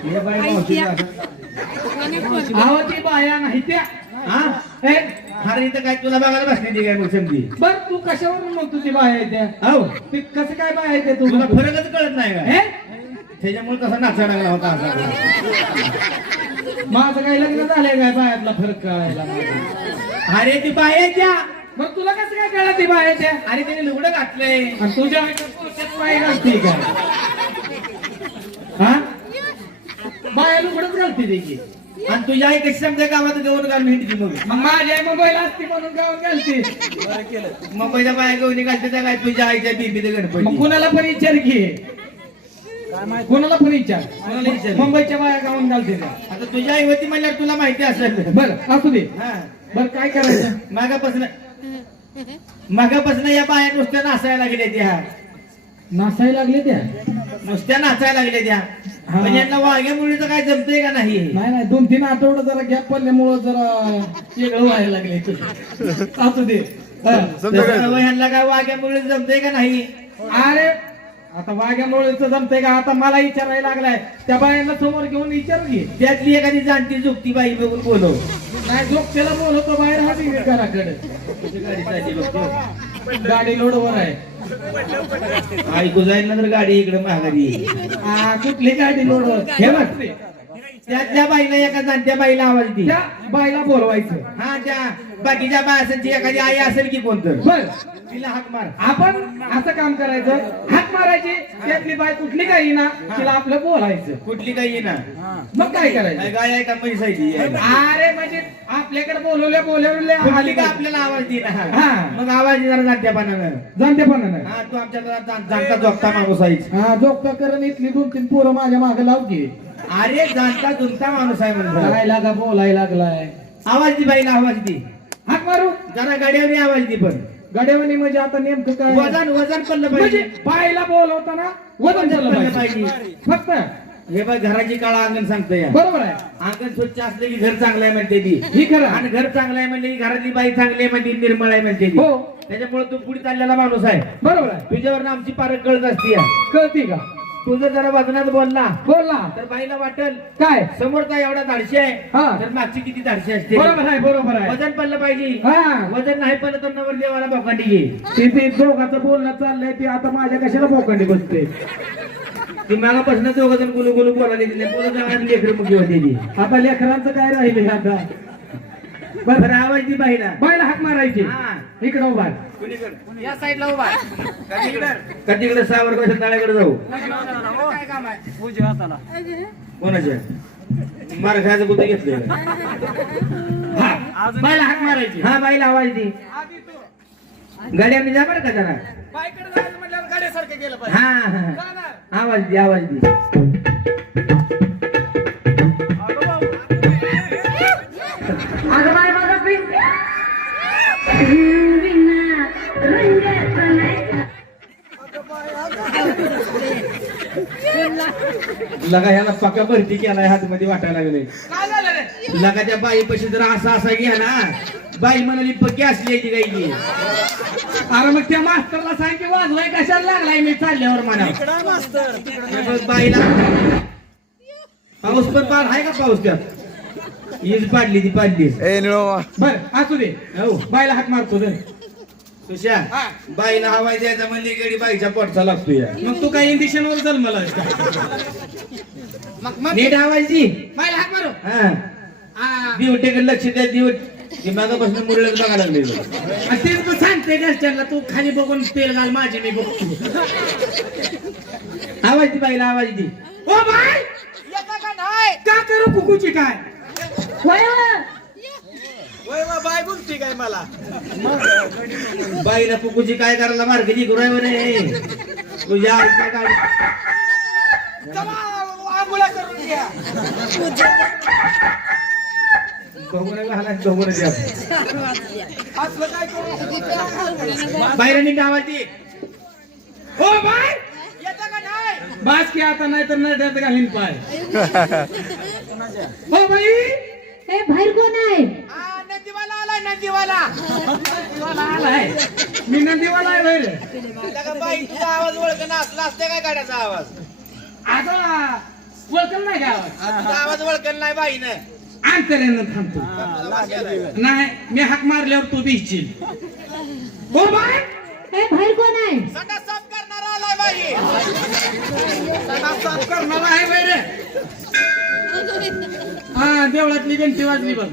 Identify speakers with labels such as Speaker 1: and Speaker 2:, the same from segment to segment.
Speaker 1: हे
Speaker 2: ती बाया नाही त्या.
Speaker 1: हा? अरे इथं काय तुला बघायला बसली ती काय मग समजी?
Speaker 2: बर तू कशावरून म्हणतो ती बाया त्या
Speaker 1: हो
Speaker 2: ती कसं काय बाया त्या तू?
Speaker 1: तुला फरकच कळत नाही का?
Speaker 2: हे?
Speaker 1: त्याच्यामुळे तसा नाचा लागला होता असा.
Speaker 2: माझं काही लग्न झालंय काय बायातला फरक कळायला
Speaker 1: अरे ती बायाच्या
Speaker 2: मग तुला कसं काय कळलं ती बायाच्या
Speaker 1: अरे त्याने लुगडं घातलंय.
Speaker 2: तुझ्या बाया घालते का? हा? बाया लुगडच घालते त्याची
Speaker 1: आणि तुझ्या आई कशी समजा गावात गवून घालून हिंडती मग?
Speaker 2: मग माझी आई मोबाईल असते म्हणून गावात घालते.
Speaker 1: मुंबईच्या बाया गवणी घालते त्या काय तुझ्या आईच्या बीबी ते
Speaker 2: मग
Speaker 1: गणपती
Speaker 2: कुणाला पण विचार घे कुणाला पण विचार.
Speaker 1: कोणाला विचार?
Speaker 2: मुंबईच्या बाया गावून घालते का?
Speaker 1: आता तुझ्या आई होती म्हणल्यावर तुला माहिती असेल.
Speaker 2: बर असू दे.
Speaker 1: हा.
Speaker 2: बर काय करायचं?
Speaker 1: मागापासून मागापासून या बाया नुसत्या नाचायला लागल्या त्या.
Speaker 2: नाचायला लागले त्या?
Speaker 1: नुसत्या नाचायला लागल्या त्या.
Speaker 2: हा.
Speaker 1: म्हणजे यांना वाघ्या मुलीचं काय जमतंय का नाही?
Speaker 2: नाही नाही दोन तीन आठवडे जरा गॅप पडल्यामुळं जरा वेगळं व्हायला लागले असू दे. हा.
Speaker 1: तसं ह्यांना काय वाघ्या मुली जमतंय का नाही?
Speaker 2: अरे आता वाघ्यामुळे जमतंय का? आता मला विचारायला लागलाय. त्या बायांना समोर घेऊन विचार घे.
Speaker 1: त्यातली एखादी जाणती झुकती बाई बघून बोलव.
Speaker 2: नाही झोपतेला बोलवतो बाहेर हा घराकडे.
Speaker 1: तुझी गाडी चालली
Speaker 2: गाडी लोडवर आहे.
Speaker 1: ऐकू जाईल ना तर गाडी इकडे माघारी.
Speaker 2: आ, कुठली गाडी लोडवर
Speaker 1: हे बघ. त्यातल्या बाईला एका जाणत्या बाईला आवाज दे.
Speaker 2: त्या बाईला बोलवायचं.
Speaker 1: हा त्या बाकीच्या बायासांची एखादी आई असेल की कोणतं
Speaker 2: बर.
Speaker 1: तिला हाक मार.
Speaker 2: आपण असं काम करायचं. हात मारायची. त्यातली बाय कुठली काही ना तिला आपलं बोलायचं.
Speaker 1: कुठली काही येईना.
Speaker 2: मग काय करायचं?
Speaker 1: काय गाय आहे का आहे ती?
Speaker 2: अरे म्हणजे आपल्याकडे बोलवल्या बोलवल्या
Speaker 1: कुठली
Speaker 2: आली
Speaker 1: का आपल्याला आवाज दे ना
Speaker 2: हा.
Speaker 1: मग आवाज जरा जाणत्या पानानं
Speaker 2: जाणते पण नाही
Speaker 1: हा तू आमच्या जाणता जोगता माणूस आहेस.
Speaker 2: हा जोगता करण इथली दोन तीन पोरं माझ्या मागे लाव की
Speaker 1: अरे जाणता जुनता माणूस आहे म्हणतो
Speaker 2: काय लागा बोलायला लागलाय.
Speaker 1: आवाज दे बाईला आवाज दे.
Speaker 2: हाक मारू?
Speaker 1: जरा गाड्यावर आवाज दे पण.
Speaker 2: गड्यावणी म्हणजे आता नेमकं काय?
Speaker 1: वजन वजन पडलं
Speaker 2: म्हणजे
Speaker 1: पाहिजे
Speaker 2: बाईला बोलवताना वजन झालं
Speaker 1: पडलं
Speaker 2: पाहिजे.
Speaker 1: पाहिजे.
Speaker 2: फक्त.
Speaker 1: हे बघ घराची काळा अंगण सांगतं या
Speaker 2: बरोबर आहे.
Speaker 1: अंगण स्वच्छ असले की घर चांगलं आहे म्हणते ती.
Speaker 2: ही खरं
Speaker 1: आणि घर चांगलं आहे म्हणले की घरातली बाई चांगली आहे म्हणते निर्मळ आहे म्हणते ती.
Speaker 2: हो.
Speaker 1: त्याच्यामुळे तू पुढे चाललेला माणूस आहे.
Speaker 2: बरोबर आहे.
Speaker 1: तुझ्यावर आमची पारख कळत असते.
Speaker 2: कळती का?
Speaker 1: तू जर जरा वजनात बोलला
Speaker 2: बोल ना.
Speaker 1: तर बाईला वाटेल.
Speaker 2: काय?
Speaker 1: समोरचा एवढा धाडशी आहे.
Speaker 2: हा.
Speaker 1: तर मागची किती धाडशी असते?
Speaker 2: बरोबर आहे बरोबर आहे.
Speaker 1: वजन पडलं पाहिजे.
Speaker 2: हा.
Speaker 1: वजन नाही पडलं तर नवर देवाला बोकांडी घे.
Speaker 2: ते ते दोघांचं बोलणं चाललंय ते आता माझ्या कशाला बोकांडी बसते?
Speaker 1: ती मागापासून दोघ जण गुलू गुलू बोलायला गेले बोलत लेकर मुखी होती ती.
Speaker 2: आता लेकरांचं काय राहिले आता?
Speaker 1: बरं. आवाज दी बाईला.
Speaker 2: बायला हाक मारायची.
Speaker 1: हा.
Speaker 2: इकडं उभा
Speaker 1: या साईडला उभा का तिकडे सावरकर तळ्याकडे जाऊ. कोणाच्या? मार खायचं कुठे घेतलं
Speaker 2: बायला हाक मारायची.
Speaker 1: हा बाईला आवाज दे. गाड्याने जा बरं का जरा? हा हा आवाज दे आवाज दे. लगा ह्याला पक्का भरती केलाय हात मध्ये वाटायला लागले लगा त्या बाई पशी जर असा असा घ्या ना. बाई म्हणाली पक्की असली आहे ती गाई
Speaker 2: अरे मग त्या मास्तरला सांग की वाजवाय कशाला लागलाय मी चालल्यावर म्हणा.
Speaker 1: बाईला पाऊस पण पाड आहे का पाऊस त्यात? हीच पाडली ती पाडली
Speaker 2: बर असू दे.
Speaker 1: हो
Speaker 2: बायला हाक मारतो दे
Speaker 1: सुशा बाईला हवाय द्यायचा म्हणजे गडी बाईच्या पोटचा लागतो या
Speaker 2: मग तू काय इंडिशन वर चल मला.
Speaker 1: नीट आवाज दी
Speaker 2: बायला हाक मारू.
Speaker 1: हा. दिवटेकडे लक्ष द्या दिवट ती मागापासून मुरळत बघायला लागले.
Speaker 2: तेच तू सांगते घरच्यांना तू खाली बघून तेल घाल माझे मी बघतो.
Speaker 1: आवाज दी बाईला आवाज दी
Speaker 2: ओ बाय का करू कुकूची काय?
Speaker 3: बाय बोलती काय मला?
Speaker 1: बाईला पुकुची काय करायला मार्गजी गुराय म्हणे? तुझ्या आईच्या गाडी द्या. बाहेर दे
Speaker 2: ओ बाय! बास की आता नाही तर नड्यात घालीन पाय हो बाई!
Speaker 4: ए बाहेर कोण आहे?
Speaker 2: आलाय. मी नंदीवाला आहे बाहेर
Speaker 1: आवाज असला असते काय गाड्याचा आवाज?
Speaker 2: आता नाही
Speaker 1: तुझा आवाज ओळखल नाही बाईनं.
Speaker 2: थांबतो. नाही मी हाक मारल्यावर तू भिजशील हो बाय
Speaker 4: ए बाहेर कोण आहे?
Speaker 1: सटा साफ करणारा आलाय बाई.
Speaker 2: सडा साफ करणार आहे बाई रे. हा देवळातली घंटी वाजली बघ.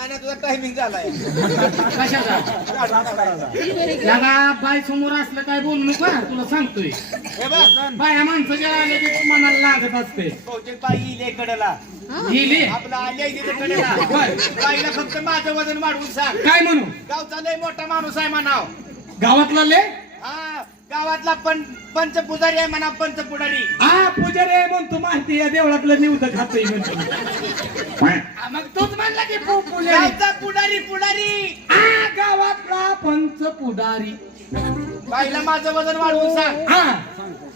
Speaker 1: नाही नाही तुझा टायमिंग झालाय.
Speaker 2: कशाचा? बाय समोर असलं काय बोलू नको हा, तुला सांगतोय.
Speaker 1: हे बघ.
Speaker 2: बाया माणसाच्या आले की मनाला लागत असते.
Speaker 1: बहुतेक बाई येईल एक कडेला
Speaker 2: गेली
Speaker 1: आपला आली आहे तिथे कडेला
Speaker 2: बर.
Speaker 1: बाईला फक्त माझं वजन वाढवून सांग.
Speaker 2: काय म्हणू?
Speaker 1: गावचा लय मोठा माणूस आहे म्हणाव.
Speaker 2: गावातला ले
Speaker 1: हा गावातला पण पंचपुजारी आहे म्हणा पंचपुढारी.
Speaker 2: हा पुजारी आहे म्हणतो माहिती या देवळातलं निवड खातोय म्हणतो हा, मग तोच म्हणला की पु- पुजारी
Speaker 1: गावचा पुढारी पुढारी.
Speaker 2: हा गावातला पंच पुढारी
Speaker 1: बाईला माझं वजन वाढवून सांग.
Speaker 2: हा.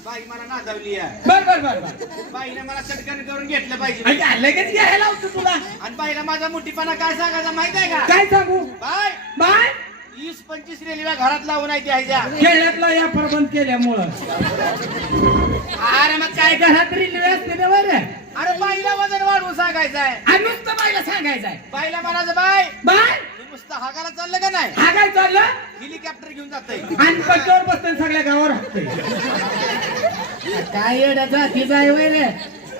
Speaker 1: बाई मला नादावली आहे.
Speaker 2: बर बर बर बर.
Speaker 1: बाईने मला चटकन करून घेतलं पाहिजे.
Speaker 2: लगेच घ्यायला लावतो तुला.
Speaker 1: आणि बाईला माझा मोठीपणा काय सांगायचा माहीत आहे का?
Speaker 2: काय सांगू?
Speaker 1: बाय.
Speaker 2: बाय.
Speaker 1: वीस पंचवीस रेल्वे घरात लावून आहे
Speaker 2: खेळण्यातला या बंद केल्यामुळं. अरे मग काय घरात रेल्वे असते ना बरं?
Speaker 1: अरे बाईला वजन वाढवून सांगायचं आहे
Speaker 2: आणि नुसतं बाईला सांगायचं आहे
Speaker 1: बाईला म्हणायचं बाय!
Speaker 2: बाय
Speaker 1: नुसतं हागाला चाललं का नाही?
Speaker 2: हा काय चाललं?
Speaker 1: हेलिकॉप्टर घेऊन जातंय.
Speaker 2: आणि पट्ट्यावर बसते सगळ्या गावावर. काय येड्या जातीचा आहे वय रे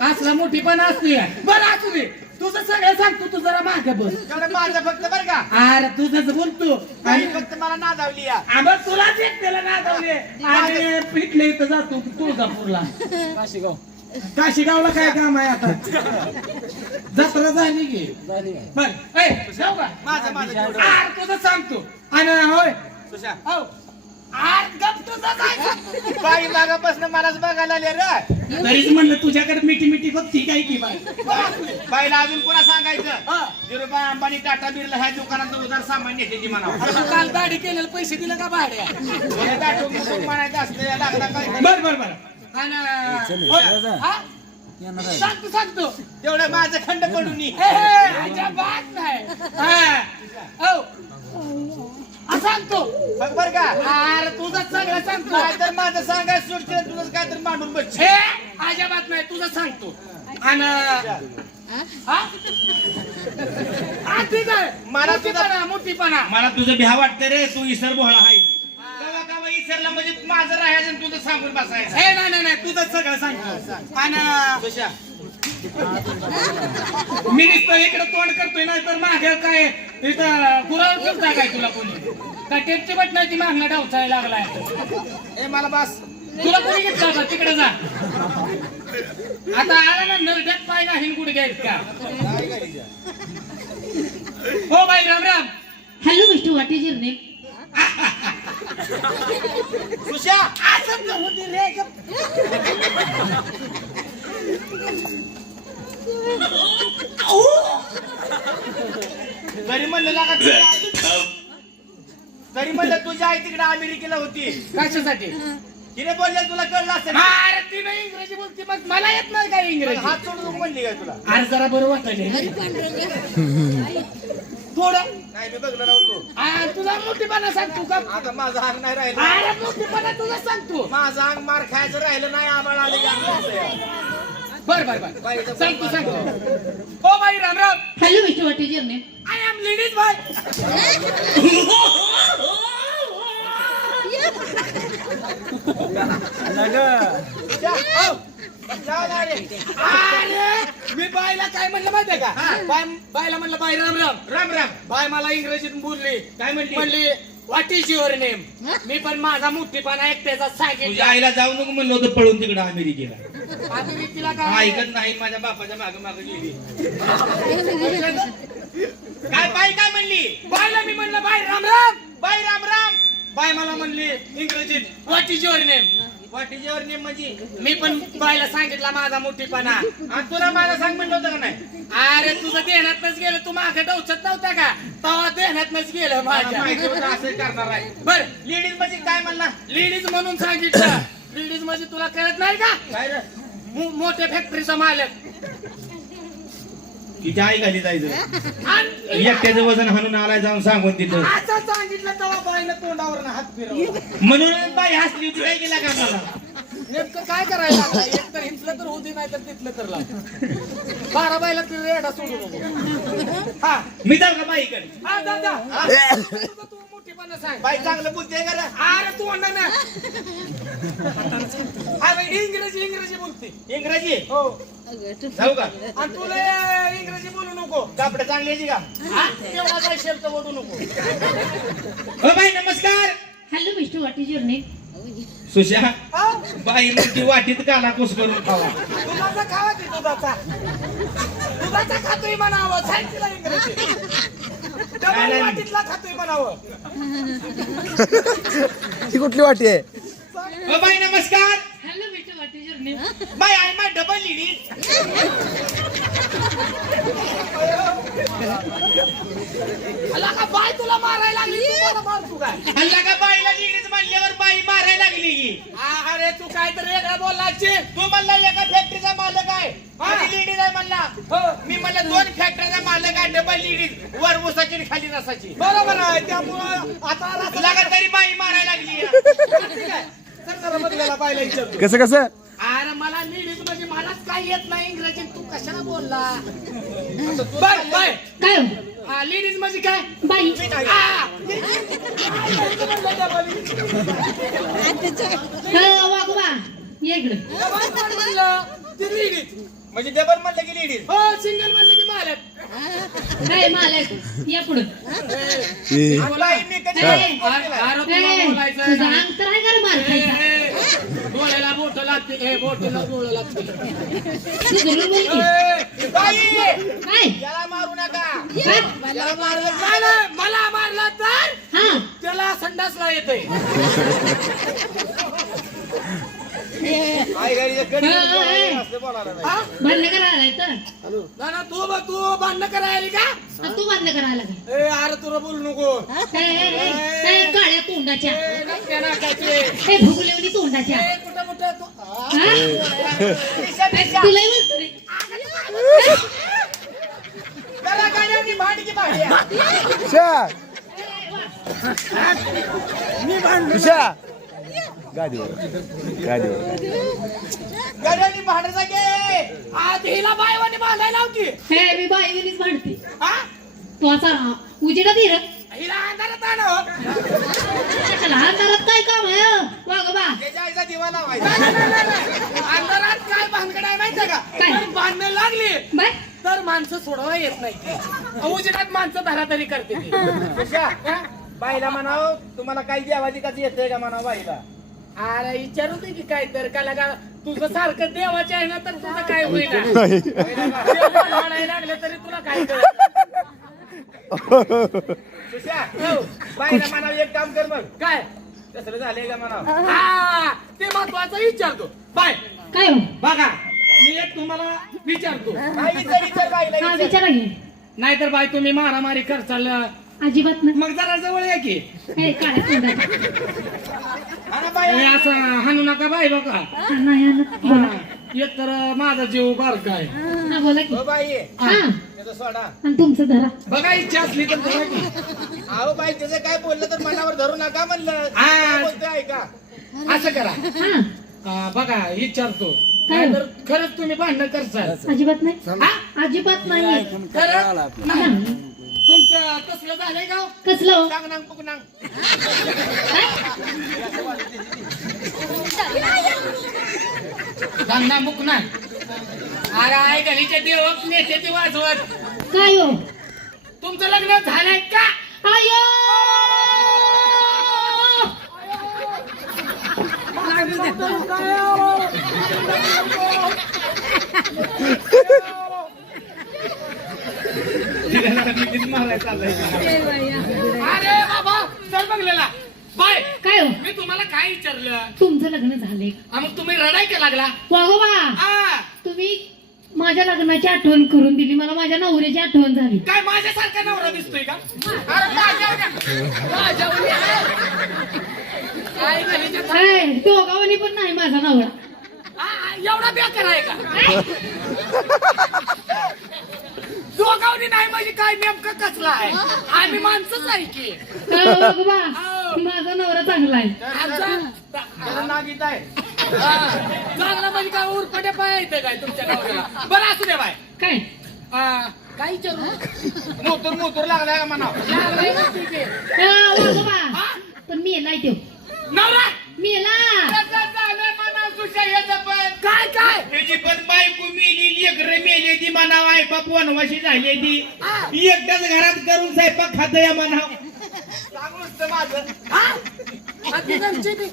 Speaker 2: असला मोठी पण असतोय. बरं असू दे. तुझं सगळं सांगतो तू जरा मागे बस.
Speaker 1: माझं फक्त बरं का?
Speaker 2: अरे तुझंच बोलतो.
Speaker 1: बाई फक्त मला नादावली या.
Speaker 2: आम्हाला तुलाच एक त्याला नादवले आणि पिटले इथं जातो तुळजापूरला. काशीगावला काय काम आहे आता? जत्रा झाली की? बर ए, जाऊ का?
Speaker 1: माझं माझं तेवढं.
Speaker 2: आर तुझं सांगतो. आणि होय.
Speaker 1: सुशा.
Speaker 2: हो. तुझं
Speaker 1: बाई मागापासून मलाच बघायला आले रे.
Speaker 2: तरीच म्हणलं तुझ्याकडे मिठी मिठी ठीक आहे की
Speaker 1: बाईला अजून पुन्हा सांगायचं.
Speaker 2: हा.
Speaker 1: धीरूभाई अंबानी टाटा बिर्ला ह्या दुकानाचं उदार सामान नेते म्हणावं.
Speaker 2: काल दाढी केलेलं पैसे दिले का भाड्या?
Speaker 1: दाटून बिटून म्हणायचं असतं? या लागला काय?
Speaker 2: बर बर बर. आणि होय, हा? सांगतो सांगतो.
Speaker 1: तेवढं माझं खंड पडून ये.
Speaker 2: अजिबात नाही. हा. हो. हा, सांगतो.
Speaker 1: बघ बर का.
Speaker 2: अरे सांगतो.
Speaker 1: काय तर माझं सांगायचं सुटते तुझं काय तर मांडून बस
Speaker 2: हे अजिबात नाही तुझं सांगतो. आणि हा? हा, ठीक आहे.
Speaker 1: मला तुझा-
Speaker 2: मोठीपणा. मोठीपणा
Speaker 5: मला तुझं भ्या वाटतं रे तू इसर बोहळा आहे. कवा कवा इसरला म्हणजे माझं राहायचं आणि तुझं सांगून बसायचं.
Speaker 2: हे नाही नाही नाही तुझं सगळं सांगतो. आणि
Speaker 1: सुशा
Speaker 2: मी नुसतं इकडे तोंड करतोय नाही तर मागे काय इथं गुराळ करता काय तुला कोणी? काय टेपची बटनाची मागणं डावचायला लागलाय.
Speaker 1: ए मला बस.
Speaker 2: तुला कोणी घेतलं आता तिकडे जा. आता आला ना नरड्यात पाय नाही गुडघे आहेत का? हो बाई Ram Ram.
Speaker 4: Hello mister what is your name
Speaker 1: Susha
Speaker 2: असं होती रे
Speaker 1: तरी म्हणलं लागा तुझी आई- तरी म्हणलं तुझी आई तिकडे अमेरिकेला होती.
Speaker 2: कशासाठी?
Speaker 1: तिने बोलले तुला कळलं असेल.
Speaker 2: अरे ती नाही इंग्रजी बोलते. मग मला येत नाही काय
Speaker 1: मग
Speaker 2: इंग्रजी?
Speaker 1: हात सोडून म्हणली काय तुला?
Speaker 2: अरे जरा बरं वाटलं थोडं.
Speaker 1: नाही मी बघलं नव्हतो.
Speaker 2: आ, तुला मोठीपणा सांगतो का?
Speaker 1: आता माझं अंग नाही राहिलं.
Speaker 2: अरे मोठीपणा तुला सांगतो
Speaker 1: माझं अंग मार खायचं राहिलं नाही आम्हाला आले की.
Speaker 2: बर बर बर. सांगतो सांगतो हो बाई Ram Ram.
Speaker 4: Hello mister what is your name
Speaker 2: I am ladies bye. अरे मी बायला काय म्हणलं माहितीये का? बाय बायला म्हणलं बाय राम राम.
Speaker 1: राम राम.
Speaker 2: बाय मला इंग्रजीत बोलली.
Speaker 1: काय म्हणली?
Speaker 2: म्हणली व्हॉट इज युअर नेम मी पण माझा मोठीपणा एकट्याचा सांगितलं.
Speaker 5: आईला जाऊ नको म्हणलं होतं पळून तिकडं अमेरिकेला.
Speaker 2: काय
Speaker 5: ऐकत नाही माझ्या बापाच्या मागे मागे गेली.
Speaker 1: काय बाई काय म्हणली?
Speaker 2: बायला मी म्हणलं बाय राम राम.
Speaker 1: बाई राम राम.
Speaker 2: बाय मला म्हणली इंग्रजीत what is your name
Speaker 1: what is your name म्हणजे?
Speaker 2: मी पण बायला सांगितला माझा मोठीपणा.
Speaker 1: आणि तुला मला सांग म्हणलं होतं का नाही?
Speaker 2: अरे तुझं देण्यातच गेलं. तू मागे डवचत नव्हता का? तेव्हा देण्यातच गेलं माझ्या.
Speaker 1: असं करणार आहे.
Speaker 2: बर.
Speaker 1: लेडीज म्हणजे काय म्हणला?
Speaker 2: लेडीज म्हणून सांगितलं. लेडीज म्हणजे तुला कळत नाही का?
Speaker 1: काय रे?
Speaker 2: मो- मोठ्या फॅक्टरीचा मालक.
Speaker 5: तिच्या आई घाली जायचं?
Speaker 2: आणि
Speaker 5: एकट्याचं वजन हाणून आलाय जाऊन सांगून तिथं.
Speaker 2: असं सांगितलं तेव्हा बाईनं तोंडावर हात फिरवला.
Speaker 5: म्हणून बाई हसली होती काय केला का मला?
Speaker 2: नेमकं काय करायला लागला? एक तर हिंचलं तर होऊ दे नाही तर तिथलं तर लाव. बारा बायला तर रेडा सोडू नको हा.
Speaker 6: मी जाऊ का बाईकडे?
Speaker 2: हा. तू मोठीपणा सांग
Speaker 1: बाई चांगलं बोलते का रे?
Speaker 2: अरे तू म्हणा ना. अरे इंग्रजी इंग्रजी बोलते.
Speaker 1: इंग्रजी?
Speaker 2: हो.
Speaker 1: जाऊ का?
Speaker 2: आणि तुला इंग्रजी बोलू नको.
Speaker 1: कापडे चांगली का?
Speaker 2: हा? शब्द बोलू नको.
Speaker 6: हो बाई नमस्कार.
Speaker 4: Hello mister what is your name
Speaker 6: Susha
Speaker 2: हा?
Speaker 6: बाई म्हणती वाटीत काला कुस करून खावा.
Speaker 2: दुधाचा खावा की दुधाचा? दुधाचा खातोय म्हणावं सांग तिला इंग्रजी. डबल वाटीतला खातोय म्हणावं.
Speaker 7: ही कुठली वाटी आहे?
Speaker 6: हो बाई नमस्कार.
Speaker 4: Hello mister what is your name
Speaker 1: बाई आय माय डबल लेडीज
Speaker 2: अला का बाय तुला मारायला लागली. तू मला मारतो काय?
Speaker 1: हल्ला का बाईला लेडीज म्हणल्यावर बाई मारायला लागली की
Speaker 2: आ, अरे तू काय तर वेगळा बोललाची
Speaker 1: तू म्हणला एका फॅक्टरीचा मालक आहे. आणि लेडीज आहे म्हणला.
Speaker 2: हो.
Speaker 1: मी म्हणलं दोन फॅक्टरीचा मालक आहे डबल लेडीज. वर उसाची आणि खाली रसाची
Speaker 2: बरोबर आहे त्यामुळं आता रस्ता-
Speaker 1: तरी बाई मारायला लागली
Speaker 2: ठीक आहे. चल जरा बदलायला पाहिला विचारतो.
Speaker 7: कसं कसं?
Speaker 2: अरे मला लेडीज म्हणजे मलाच काय येत नाही इंग्रजी. तू कशाला बोलला? बर
Speaker 4: काय हो
Speaker 2: लेडीज म्हणजे काय?
Speaker 4: बाई.
Speaker 2: आ,
Speaker 4: हो, इकडं.
Speaker 2: डबल म्हणलं? ती लेडीज
Speaker 1: म्हणजे डबल म्हणलं की लेडीज
Speaker 2: हो सिंगल म्हणले की मालक.
Speaker 4: काय मालक. या पुढं.
Speaker 1: मी कधी?
Speaker 4: ए,
Speaker 2: अरे तुला
Speaker 4: ए,
Speaker 2: बोलायचं.
Speaker 4: तुझा
Speaker 2: नाही.
Speaker 4: अंग तर आहे का रे मार
Speaker 2: ए,
Speaker 4: खायचा
Speaker 2: ए, डोळ्याला बोट लागते. हे बोटीला डोळं लागते. ए,
Speaker 1: बाई!
Speaker 4: काय?
Speaker 1: याला मारू नका.
Speaker 4: हा?
Speaker 1: याला मारलं
Speaker 2: नाही, मला मारला तर
Speaker 4: हा.
Speaker 2: त्याला संडासला येतोय. बंद
Speaker 4: भांडण करायला तर
Speaker 2: ना ना तू बघ तू भांडण करायला का
Speaker 4: तू भांडण करायला का
Speaker 2: ए अरे तुला बोलू नको
Speaker 4: ए, ए, ए, ए, काळ्या तोंडाच्या
Speaker 2: ए, नाकाचे
Speaker 4: भुगलेवणी तोंडाच्या
Speaker 2: ए कुठं कुठं तू
Speaker 4: हा?
Speaker 1: दिशा, दिशा.
Speaker 4: तुलाही रे
Speaker 1: त्याला
Speaker 7: गादीवर गादीवर
Speaker 1: गाड्यांनी भांडायचा घे
Speaker 2: आज हिला बायवानी बांधायला होती
Speaker 4: हे मी बाईवरीच भांडते.
Speaker 2: हा?
Speaker 4: तू असा उजेडा दे रे
Speaker 2: हिला अंधारात आण.
Speaker 4: काय काम आहे हो? वागोबा
Speaker 1: त्याच्या आईचा दिवा लावायचा
Speaker 2: अंधारात काय भानगड आहे माहितीये का? भांडणं लागली.
Speaker 4: बाय.
Speaker 2: तर माणसं सोडवा येत नाही. उजेडात माणसं धराधरी करते?
Speaker 1: बाईला म्हणाव तुम्हाला काही देवाची कसं येतंय का म्हणाव बाईला
Speaker 2: अरे विचारू दे की काय तर. का लागा तुझं सारखं देवाच्या आहे ना तर तुझं काय होईल देवाला म्हणायला लागलं तरी तुला काय कळत
Speaker 1: सुशा बाईला म्हणाव एक काम कर मग.
Speaker 2: काय?
Speaker 1: कसलं झालंय का म्हणाव?
Speaker 2: हा ते महत्वाचं विचारतो. बाय.
Speaker 4: काय? हो
Speaker 2: बघा मी एक तुम्हाला विचारतो.
Speaker 1: बाई विचार विचार बाईला
Speaker 4: हा
Speaker 1: विचार.
Speaker 4: विचारा घे
Speaker 2: नाहीतर बाय तुम्ही मारामारी करचाल.
Speaker 4: अजिबात नाही.
Speaker 2: मग जरा जवळ या की.
Speaker 4: हे
Speaker 1: आणि बाई
Speaker 2: हे असं हाणू नका बाय बघा.
Speaker 4: हा, नाही आणत. बोला
Speaker 2: एक तर माझा जीव बार काय
Speaker 4: हा बोला की.
Speaker 1: हो बाई.
Speaker 4: हा.
Speaker 1: त्याचं सोडा.
Speaker 4: आणि तुमचं धरा.
Speaker 2: बघा इच्छा असली तर बघा की.
Speaker 1: अहो बाई त्याचं काय बोललं तर मनावर धरू नका म्हणलं. काय बोलतोय ऐका.
Speaker 2: असं करा.
Speaker 4: हा.
Speaker 2: बघा विचारतो.
Speaker 4: काय?
Speaker 2: नाहीतर खरंच तुम्ही भांडण करसाल.
Speaker 4: अजिबात नाही.
Speaker 2: हा?
Speaker 4: अजिबात नाही.
Speaker 2: खरं
Speaker 4: हा.
Speaker 2: तुमचं कसलं झालंय गाव
Speaker 4: कसलं? हो?
Speaker 1: नांग नांग. पुक नांग
Speaker 2: धंदा मुकना अरे आहे गलीचे देवक नेते ते वाजवत.
Speaker 4: काय हो?
Speaker 2: तुमचं लग्न झालंय का?
Speaker 4: आयो!
Speaker 2: अरे बाबा चल बघलेला. बाय.
Speaker 4: काय हो?
Speaker 2: मी तुम्हाला काय विचारलं?
Speaker 4: तुमचं लग्न झालंय
Speaker 2: हा, मग तुम्ही रडाय का लागला?
Speaker 4: वागोबा
Speaker 2: आ,
Speaker 4: तुम्ही माझ्या लग्नाची आठवण करून दिली. मला माझ्या नवऱ्याची आठवण झाली.
Speaker 2: काय माझ्यासारखा नवरा दिसतोय का? अरे माझ्यावरी. काय
Speaker 4: काय? दोघावनी पण नाही माझा नवरा.
Speaker 2: आ, एवढा बेकार आहे का? दोघावनी नाही म्हणजे काय नेमकं कसला आहे? आम्ही माणसंच आहे की.
Speaker 4: हो. माझा नवरा चांगला आहे.
Speaker 2: आमचा चांगला म्हणजे काय उरपट्या पाय येतं काय तुमच्या गावाला बरं असू दे बाय.
Speaker 4: काय?
Speaker 2: आ, काय विचारू
Speaker 3: मोतर मोतर लागलाय का म्हणा
Speaker 2: लागलंय ना तुझे.
Speaker 4: अ, वाघोबा पण मेलाय तो.
Speaker 2: नवरा!
Speaker 4: मेला
Speaker 3: कसं झालं म्हणा सुशा याचं पण.
Speaker 2: काय काय?
Speaker 1: पण ती म्हणावं आई बाप वनवाशी झाली ती एकटाच घरात करून स्वयंपाक खात या म्हणाव
Speaker 3: सांगू नुसतं माझं
Speaker 2: हा? बाकी घरचे बी.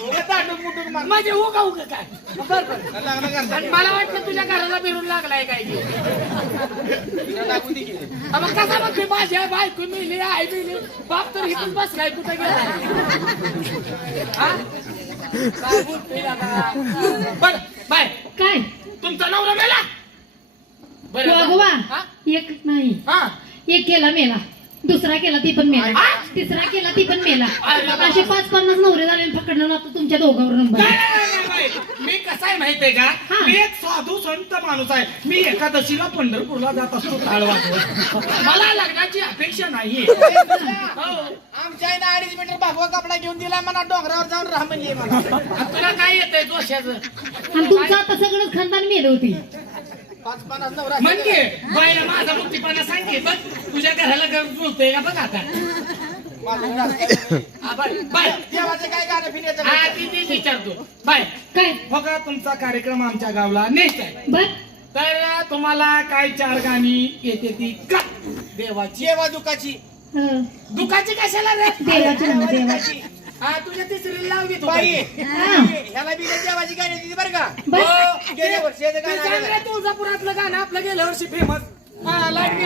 Speaker 3: उगाच ताटून मुटून म्हणा.
Speaker 2: माझे उगा उगा काय बर बर
Speaker 3: लागलं का?
Speaker 2: आणि मला वाटलं तुझ्या घराला बिरून लागलाय काय की. मग कसा म्हणते माझ्या बायको मिली आई मिली बाप तर इथून बसलाय कुठे गेला हा? बर बाय
Speaker 4: काय
Speaker 2: तुमचा नवरा मेला
Speaker 4: वाघोबा
Speaker 2: हा?
Speaker 4: एक नाही.
Speaker 2: हा.
Speaker 4: एक केला मेला. दुसरा केला ती पण मेला? तिसरा केला ती पण मेला.
Speaker 2: अरे बाबा.
Speaker 4: असे पाच पन्नास नवरे झाले आणि पकडलं ना तुमच्या दोघांवर नंबर
Speaker 2: नाही, नाही, नाही, नाही, नाही. मी कसा आहे माहितीये का?
Speaker 4: हा.
Speaker 2: मी एक साधू संत माणूस आहे. मी एकादशीला पंढरपूरला जात असतो. वाजवत. मला लग्नाची अपेक्षा नाही हो.
Speaker 3: आमच्या आईनं अडीच मीटर भागवा कपडा घेऊन दिला म्हणा डोंगरावर जाऊन राहा म्हणली मला.
Speaker 2: तुला काय येतंय दोषाचं
Speaker 4: आणि तुमचं आता सगळंच खानदान मेलं होती.
Speaker 2: म्हणजे बायला माझा मुक्तीपणा सांगे बघ तुझ्या घराला घर जुळतंय का बघ आता. बाय
Speaker 3: देवाचं काय गाणं फिरायचं
Speaker 2: हा ती तीच विचारतो. बाय
Speaker 4: काय?
Speaker 2: बघा तुमचा कार्यक्रम आमच्या गावला नेच आहे.
Speaker 4: बर
Speaker 2: तर तुम्हाला काय चार गाणी येते ती का? देवाची.
Speaker 3: जेवा दुखाची.
Speaker 2: दुखाची कशाला रे?
Speaker 4: देवाची देवाची
Speaker 2: हा तुझ्या तिसरी लावली तू
Speaker 3: बाई.
Speaker 4: हा.
Speaker 3: ह्याला बी देवाची गाणी दिली बरं का. हो, गेल्या वर्षी.
Speaker 2: तुळजापुरातलं गाणं आपलं गेल्या वर्षी फेमस